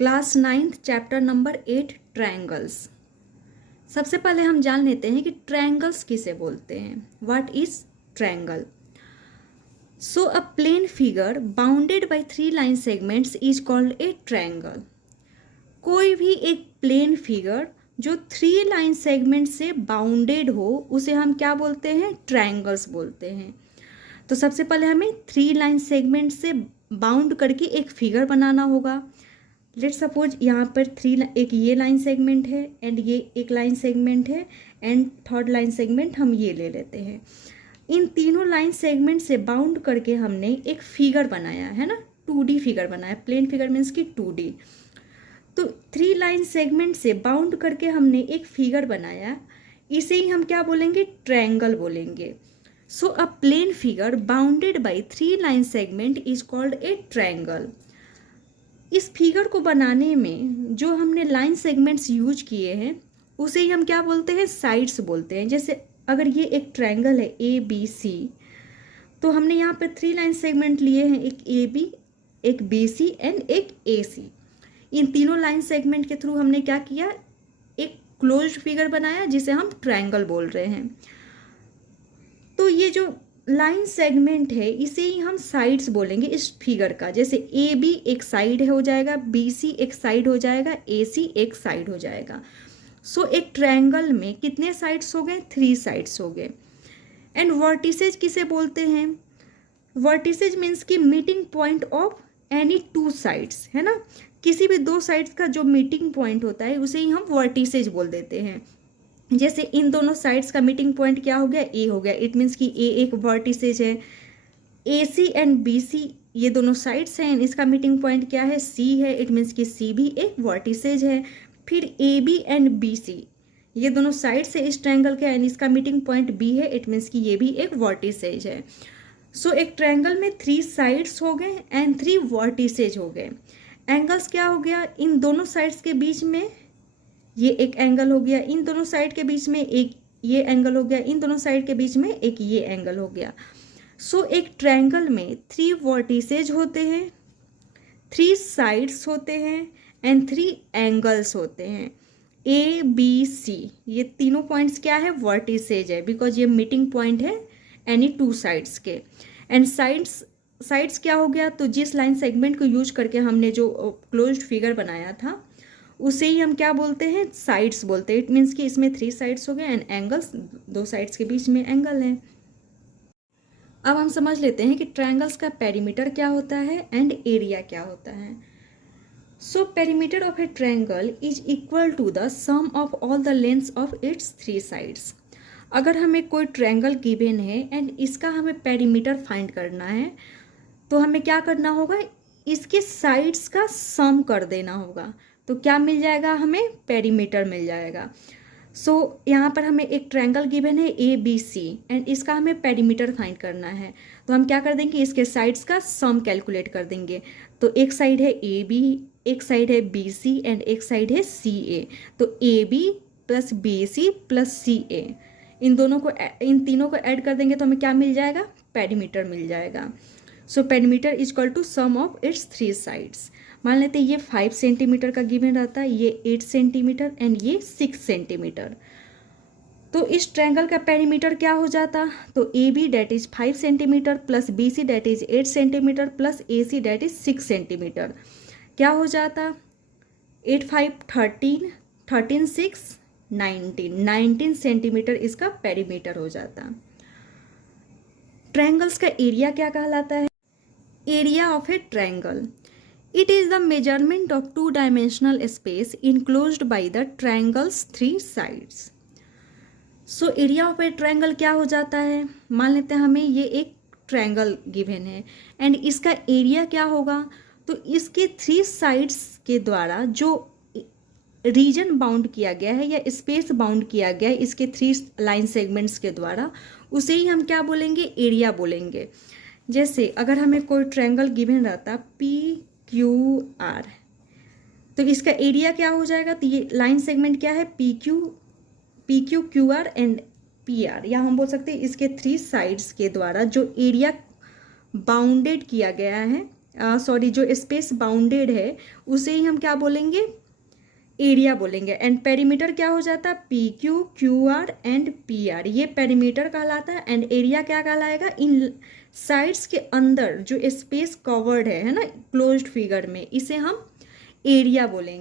Class 9th chapter number 8 triangles. सबसे पहले हम जान लेते हैं कि ट्रायंगल्स किसे बोलते हैं। What is triangle? So a plane figure bounded by 3 line segments is called a triangle. कोई भी एक प्लेन फिगर जो 3 लाइन सेगमेंट से बाउंडेड हो उसे हम क्या बोलते हैं? ट्रायंगल्स बोलते हैं। तो सबसे पहले हमें 3 लाइन सेगमेंट से बाउंड करके एक फिगर बनाना होगा। लेट सपोज यहाँ पर एक ये लाइन सेगमेंट है एंड ये एक लाइन सेगमेंट है एंड थर्ड लाइन सेगमेंट हम ये ले लेते हैं। इन तीनों लाइन सेगमेंट से बाउंड करके हमने एक फिगर बनाया है ना, 2D फिगर बनाया। प्लेन फिगर मीन्स की 2D। तो 3 लाइन सेगमेंट से बाउंड करके हमने एक फिगर बनाया, इसे ही हम क्या बोलेंगे? ट्रायंगल बोलेंगे। So a plane figure bounded by 3 line segment is called a triangle. इस फिगर को बनाने में जो हमने लाइन सेगमेंट्स यूज किए हैं उसे ही हम क्या बोलते हैं? साइड्स बोलते हैं। जैसे अगर ये एक ट्रायंगल है ABC, तो हमने यहाँ पर 3 लाइन सेगमेंट लिए हैं, एक AB, एक BC एंड एक AC। इन तीनों लाइन सेगमेंट के थ्रू हमने क्या किया? एक क्लोज्ड फिगर बनाया जिसे हम ट्रायंगल बोल रहे हैं। तो ये जो लाइन सेगमेंट है इसे ही हम साइड्स बोलेंगे इस फिगर का। जैसे AB एक साइड हो जाएगा, BC एक साइड हो जाएगा, AC एक साइड हो जाएगा। सो एक ट्रायंगल में कितने साइड्स हो गए? 3 साइड्स हो गए। एंड वर्टिसेज किसे बोलते हैं? वर्टिसेज मीन्स की meeting point of any 2 sides, है ना। किसी भी 2 साइड्स का जो मीटिंग पॉइंट होता है उसे ही हम वर्टिसेज बोल देते हैं। जैसे इन दोनों साइड्स का मीटिंग पॉइंट क्या हो गया? ए हो गया। इट मीन्स कि ए एक वर्टिसेज है। AC एंड BC ये दोनों साइड्स हैं, इसका मीटिंग पॉइंट क्या है? C है। इट मीन्स कि C भी एक वर्टिसेज है। फिर AB एंड BC ये दोनों साइड्स है इस ट्रायंगल के एंड इसका मीटिंग पॉइंट B है। इट मीन्स कि ये भी एक वर्टिसेज है। सो एक ट्रायंगल में 3 साइड्स हो गए एंड 3 वर्टिसेज हो गए। एंगल्स क्या हो गया? इन दोनों साइड्स के बीच में ये एक एंगल हो गया, इन दोनों साइड के बीच में एक ये एंगल हो गया, इन दोनों साइड के बीच में एक ये एंगल हो गया। सो एक ट्रायंगल में 3 वर्टिसेज होते हैं, 3 साइड्स होते हैं एंड 3 एंगल्स होते हैं। ABC ये तीनों पॉइंट्स क्या है? वर्टिसेज है, बिकॉज ये मीटिंग पॉइंट है एनी 2 साइड्स के। एंड साइड्स क्या हो गया? तो जिस लाइन सेगमेंट को यूज करके हमने जो क्लोज्ड फिगर बनाया था उसे ही हम क्या बोलते हैं? साइड्स बोलते हैं। इट मीन्स कि इसमें 3 साइड्स हो गए एंड एंगल्स 2 साइड्स के बीच में एंगल हैं। अब हम समझ लेते हैं कि ट्रायंगल्स का पेरीमीटर क्या होता है एंड एरिया क्या होता है। So perimeter of a triangle is equal to the sum of all the lengths of its 3 sides. अगर हमें कोई ट्रायंगल गिवन है एंड इसका हमें पेरीमीटर फाइंड करना है तो हमें क्या करना होगा? इसके साइड्स का सम कर देना होगा। तो क्या मिल जाएगा? हमें पेरीमीटर मिल जाएगा। सो यहाँ पर हमें एक ट्रायंगल गिवन है ABC एंड इसका हमें पेरीमीटर फाइंड करना है। तो हम क्या कर देंगे? इसके साइड्स का सम कैलकुलेट कर देंगे। तो एक साइड है AB, एक साइड है BC एंड एक साइड है CA। तो AB plus BC plus CA इन तीनों को ऐड कर देंगे तो हमें क्या मिल जाएगा? पेरीमीटर मिल जाएगा। So perimeter is equal to sum of its 3 sides. मान लेते हैं ये 5 सेंटीमीटर का गिवन रहता है, ये 8 सेंटीमीटर एंड ये 6 सेंटीमीटर। तो इस ट्रायंगल का पेरीमीटर क्या हो जाता? तो AB that is 5 centimetre plus BC that is 8 centimetre plus AC that is 6 centimetre. क्या हो जाता? 8 5 13, 13 6 19 सेंटीमीटर इसका पेरीमीटर हो जाता। ट्रायंगल्स का एरिया क्या कहलाता है? Area of a triangle it is the measurement of 2-dimensional space enclosed by the triangle's 3 sides. So area of a triangle क्या हो जाता है? मान लेते हैं हमें ये एक ट्रायंगल गिवन है एंड इसका एरिया क्या होगा? तो इसके 3 साइड्स के द्वारा जो रीजन बाउंड किया गया है या स्पेस बाउंड किया गया है इसके 3 लाइन सेगमेंट्स के द्वारा उसे ही हम क्या बोलेंगे? एरिया बोलेंगे। जैसे अगर हमें कोई ट्रायंगल गिवन रहता PQR, तो इसका एरिया क्या हो जाएगा? तो ये लाइन सेगमेंट क्या है? PQ QR एंड PR, या हम बोल सकते हैं इसके 3 साइड्स के द्वारा जो एरिया बाउंडेड किया गया है सॉरी, जो स्पेस बाउंडेड है उसे ही हम क्या बोलेंगे, एरिया बोलेंगे। एंड पेरीमीटर क्या हो जाता है, P Q, Q R and P R, ये पेरीमीटर कहलाता है। एंड एरिया क्या कहलाएगा, इन साइड्स के अंदर जो स्पेस कवर्ड है ना क्लोज्ड फिगर में, इसे हम एरिया बोलेंगे।